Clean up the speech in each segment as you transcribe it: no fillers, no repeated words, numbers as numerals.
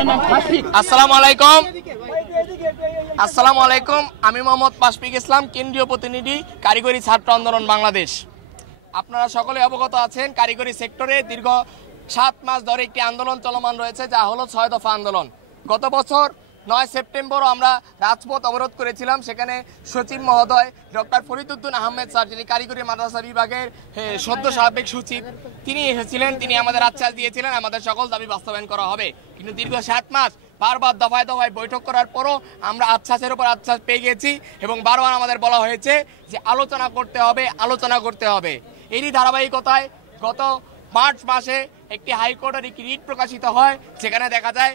আসসালামু আলাইকুম। আসসালামু আলাইকুম। আমি মোহাম্মদ পাশফিক ইসলাম, কেন্দ্রীয় প্রতিনিধি, কারিগরি ছাত্র আন্দোলন বাংলাদেশ। আপনারা সকলে অবগত আছেন, কারিগরি সেক্টরে দীর্ঘ 7 মাস ধরে একটি আন্দোলন চলমান রয়েছে, যা হলো 6 দফা আন্দোলন। গত বছর 9 সেপ্টেম্বরও আমরা রাজপথ অবরোধ করেছিলাম। সেখানে সচিব মহোদয় ডক্টর ফরিদউদ্দিন আহমেদ স্যার, যিনি কারিগরি মাদ্রাসা বিভাগের সদ্য সাবেক সচিব, তিনি এসেছিলেন। তিনি আমাদের আশ্বাস দিয়েছিলেন আমাদের সকল দাবি বাস্তবায়ন করা হবে। কিন্তু দীর্ঘ 7 মাস বারবার দফায় দফায় বৈঠক করার পরও আমরা আশ্বাসের উপর আশ্বাস পেয়ে গেছি এবং বারবার আমাদের বলা হয়েছে যে আলোচনা করতে হবে, আলোচনা করতে হবে। এরই ধারাবাহিকতায় গত মার্চ মাসে একটি হাইকোর্টের একটি রিট প্রকাশিত হয়। সেখানে দেখা যায়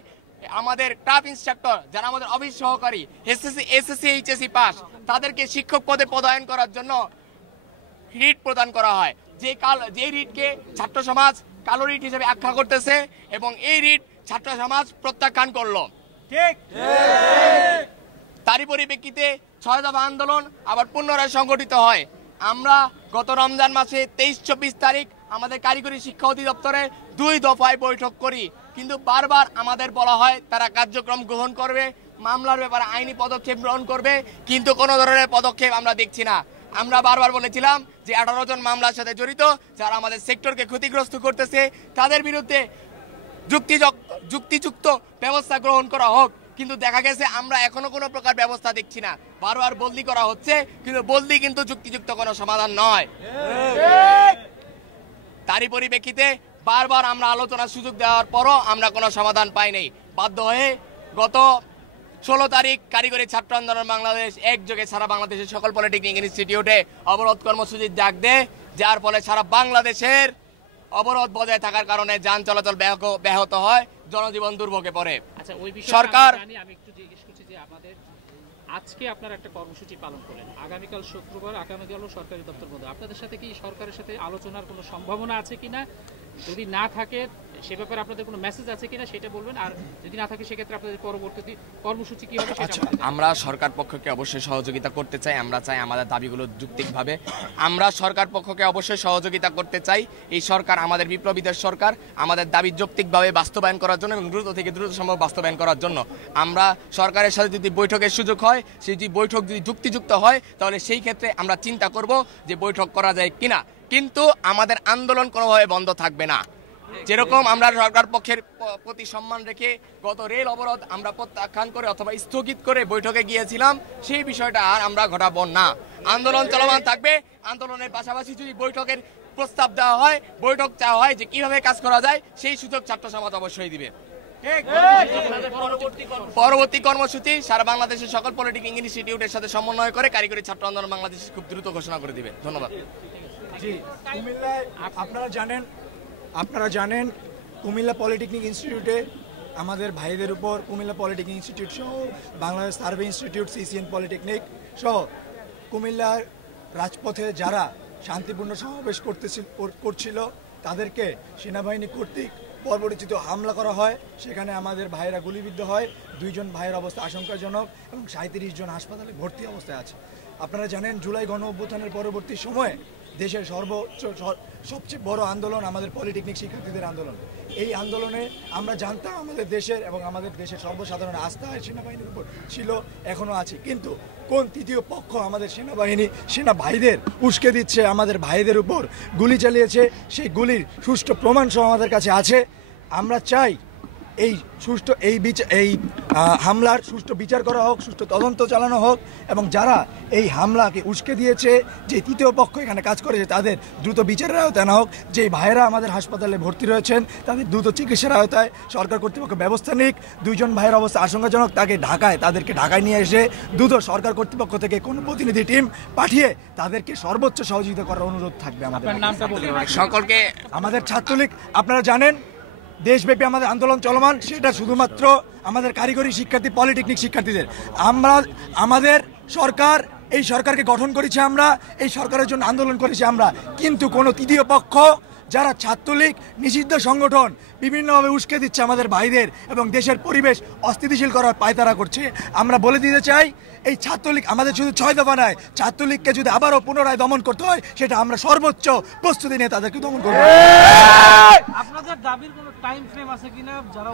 আমাদের ক্রাফট ইন্সট্রাক্টর, যারা আমাদের অফিস সহকারী, এসএসসি এইচএসসি পাস, তাদেরকে শিক্ষক পদে পদায়ন করার জন্য রিট প্রদান করা হয়। যে রিটকে ছাত্র সমাজ কালো রিট হিসেবে আখ্যা করতেছে এবং এই রিট ছাত্র সমাজ প্রত্যাখ্যান করলো। ঠিক, তারই পরিপ্রেক্ষিতে 6 দফা আন্দোলন আবার পুনরায় সংগঠিত হয়। আমরা গত রমজান মাসে 23-24 তারিখ আমাদের কারিগরি শিক্ষা অধিদপ্তরে 2 দফায় বৈঠক করি, কিন্তু বারবার আমাদের বলা হয় তারা কার্যক্রম গ্রহণ করবে, মামলার ব্যাপারে আইনি পদক্ষেপ গ্রহণ করবে, কিন্তু কোনো ধরনের পদক্ষেপ আমরা দেখছি না। আমরা বারবার বলেছিলাম যে 18 জন মামলার সাথে জড়িত, যারা আমাদের সেক্টরকে ক্ষতিগ্রস্ত করতেছে, তাদের বিরুদ্ধে যুক্তিযুক্ত ব্যবস্থা গ্রহণ করা হোক। কিন্তু দেখা গেছে আমরা এখনো কোনো প্রকার ব্যবস্থা দেখছি না। বারবার বদলি করা হচ্ছে, কিন্তু বদলি কিন্তু যুক্তিযুক্ত কোনো সমাধান নয়। তারই পরিপ্রেক্ষিতে বারবার আমরা আলোচনার সুযোগ দেওয়ার পরও আমরা কোনো সমাধান পাই নাই। বাধ্য হয়ে গত 16 তারিখ কারিগরি ছাত্র আন্দোলন বাংলাদেশ একযোগে সারা বাংলাদেশের সকল পলিটেকনিক ইনস্টিটিউটে অবরোধ কর্মসূচির ডাক দেয়, যার ফলে সারা বাংলাদেশের অবরোধ বজায় থাকার কারণে যান চলাচল ব্যাহত হয়, জনজীবন দুর্ভোগে পড়ে। সরকার, আমি একটু জিজ্ঞেস করছি যে আমাদের আজকে আপনারা একটা কর্মসূচি পালন করলেন, আগামীকাল শুক্রবার, আগামীকাল সরকারি দপ্তর বন্ধ। আপনাদের সাথে কি সরকারের সাথে আলোচনার কোনো সম্ভাবনা আছে কিনা? যদি না থাকে সে ব্যাপারে আপনাদের কোনো মেসেজ আছে কিনা সেটা বলবেন, আর যদি না থাকে সেক্ষেত্রে আপনাদের পরবর্তী কর্মসূচি কি হবে সেটা। আমরা সরকার পক্ষকে অবশ্যই সহযোগিতা করতে চাই। আমরা চাই আমাদের দাবিগুলো যৌক্তিকভাবে, আমরা সরকার পক্ষকে অবশ্যই সহযোগিতা করতে চাই। এই সরকার আমাদের বিপ্লবীদের সরকার, আমাদের দাবি যৌক্তিকভাবে বাস্তবায়ন করার জন্য এবং দ্রুত থেকে দ্রুত সম্ভব বাস্তবায়ন করার জন্য আমরা সরকারের সাথে যদি বৈঠকের সুযোগ হয়, সেই যদি বৈঠক যদি যুক্তিযুক্ত হয়, তাহলে সেই ক্ষেত্রে আমরা চিন্তা করব যে বৈঠক করা যায় কিনা। কিন্তু আমাদের আন্দোলন কোনোভাবে বন্ধ থাকবে না। যেরকম আমরা সরকার পক্ষের প্রতি সম্মান রেখে গত রেল অবরোধ আমরা প্রত্যাখ্যান করে অথবা স্থগিত করে বৈঠকে গিয়েছিলাম, সেই বিষয়টা আর আমরা ঘটাবো না। আন্দোলন চলমান থাকবে। আন্দোলনের পাশাপাশি যদি বৈঠকের প্রস্তাব দেওয়া হয়, বৈঠক চাওয়া হয় যে কিভাবে কাজ করা যায়, সেই সুযোগ ছাত্র সমাজ অবশ্যই দিবে। পরবর্তী কর্মসূচি সারা বাংলাদেশের সকল পলিটেকনিক ইনস্টিটিউটের সাথে সমন্বয় করে কারিগরি ছাত্র আন্দোলন বাংলাদেশ খুব দ্রুত ঘোষণা করে দিবে। ধন্যবাদ। জি, কুমিল্লায় আপনারা জানেন কুমিল্লা পলিটেকনিক ইনস্টিটিউটে আমাদের ভাইদের উপর কুমিল্লা পলিটেকনিক ইনস্টিটিউট সহ Bangladesh survey institute, CCN polytechnic সহ কুমিল্লার রাজপথে যারা শান্তিপূর্ণ সমাবেশ করছিল তাদেরকে সেনাবাহিনী কর্তৃক পরপরিচিত হামলা করা হয়। সেখানে আমাদের ভাইয়েরা গুলিবিদ্ধ হয়। 2 জন ভাইয়ের অবস্থা আশঙ্কাজনক এবং 37 জন হাসপাতালে ভর্তি অবস্থায় আছে। আপনারা জানেন জুলাই গণ অভ্যুত্থানের পরবর্তী সময়ে দেশের সবচেয়ে বড় আন্দোলন আমাদের পলিটেকনিক শিক্ষার্থীদের আন্দোলন। এই আন্দোলনে আমরা জানতাম আমাদের দেশের এবং আমাদের দেশের সর্বসাধারণ আস্থা সেনাবাহিনীর উপর ছিল, এখনও আছে। কিন্তু কোন তৃতীয় পক্ষ আমাদের সেনা ভাইদের উস্কে দিচ্ছে, আমাদের ভাইদের উপর গুলি চালিয়েছে, সেই গুলির সুষ্ঠু প্রমাণ সহ আমাদের কাছে আছে। আমরা চাই এই হামলার সুষ্ঠু বিচার করা হোক, সুষ্ঠু তদন্ত চালানো হোক এবং যারা এই হামলাকে উস্কে দিয়েছে, যে তৃতীয় পক্ষ এখানে কাজ করেছে, তাদের দ্রুত বিচারের আওতায় আনা হোক। যে ভাইয়েরা আমাদের হাসপাতালে ভর্তি রয়েছেন তাদের দ্রুত চিকিৎসার আওতায় সরকার কর্তৃপক্ষ ব্যবস্থা নিক। 2 জন ভাইয়ের অবস্থা আশঙ্কাজনক, তাদেরকে ঢাকায় নিয়ে এসে দ্রুত সরকার কর্তৃপক্ষ থেকে কোনো প্রতিনিধি টিম পাঠিয়ে তাদেরকে সর্বোচ্চ সহযোগিতা করার অনুরোধ থাকবে আমাদের। সকলকে আমাদের ছাত্রলীগ, আপনারা জানেন দেশব্যাপী আমাদের আন্দোলন চলমান, সেটা শুধুমাত্র আমাদের কারিগরি শিক্ষার্থী পলিটেকনিক শিক্ষার্থীদের। আমাদের সরকার, এই সরকারকে গঠন করেছি আমরা, এই সরকারের জন্য আন্দোলন করেছি আমরা, কিন্তু কোনো তৃতীয় পক্ষ যারা ছাত্রলীগ নিষিদ্ধ সংগঠন বিভিন্নভাবে উস্কে দিচ্ছে আমাদের ভাইদের এবং দেশের পরিবেশ অস্থিতিশীল করার পায়তারা করছে। আমরা বলে দিতে চাই, এই ছাত্রলীগ আমাদের শুধু 6 দফা নয়, ছাত্রলীগকে যদি আবারও পুনরায় দমন করতে হয়, সেটা আমরা সর্বোচ্চ প্রস্তুতি নিয়ে তাদেরকে দমন করব। আপনাদের দাবির কোনো টাইম ফ্রেম আছে কিনা? যারা